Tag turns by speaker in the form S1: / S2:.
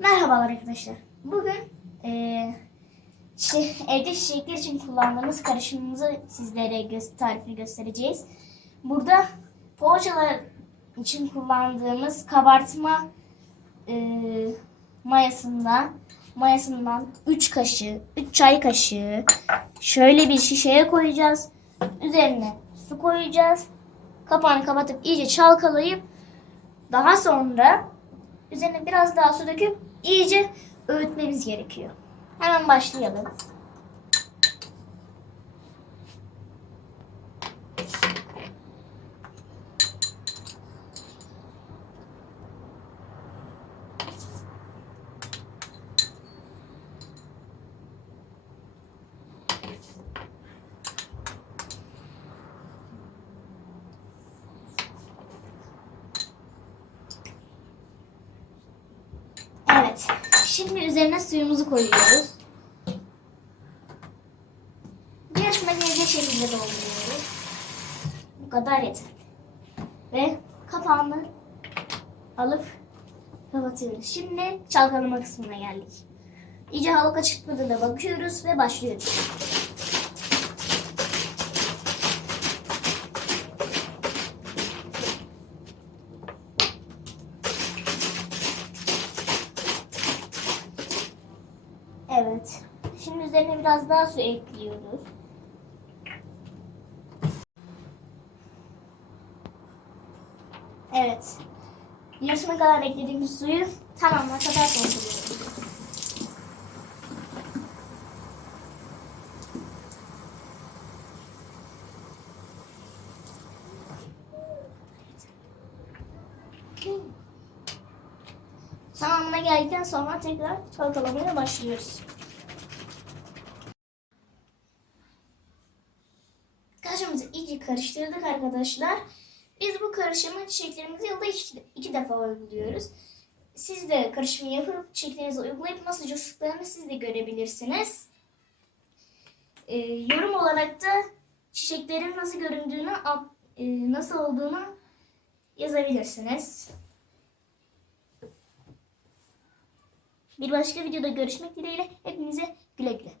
S1: Merhabalar arkadaşlar. Bugün eee çi- evde çiçekler için kullandığımız karışımımızı sizlere gö- tarifini göstereceğiz. Burada poğaçalar için kullandığımız kabartma eee mayasından mayasından 3 kaşığı, 3 çay kaşığı şöyle bir şişeye koyacağız. Üzerine su koyacağız. Kapağını kapatıp iyice çalkalayıp daha sonra üzerine biraz daha su döküp iyice öğütmemiz gerekiyor. Hemen başlayalım. Evet. Şimdi üzerine suyumuzu koyuyoruz. Bir yarışma gelecek şekilde dolduruyoruz. Bu kadar yeter. Ve kapağını alıp kapatıyoruz. Şimdi çalkalama kısmına geldik. İyice hava çıkmadığına bakıyoruz ve başlıyoruz. Evet. Şimdi üzerine biraz daha su ekliyoruz. Evet. Yarısına kadar eklediğimiz suyu tamamına kadar dolduruyoruz. Tamamına geldikten sonra tekrar çalkalamaya başlıyoruz. Karışımımızı iyice karıştırdık arkadaşlar. Biz bu karışımı çiçeklerimizi yılda iki, iki defa uyguluyoruz. Siz de karışımı yapıp çiçeklerinizi uygulayıp nasıl coştuklarını siz de görebilirsiniz. Ee, yorum olarak da çiçeklerin nasıl göründüğünü, e, nasıl olduğunu yazabilirsiniz. Bir başka videoda görüşmek dileğiyle hepinize güle güle.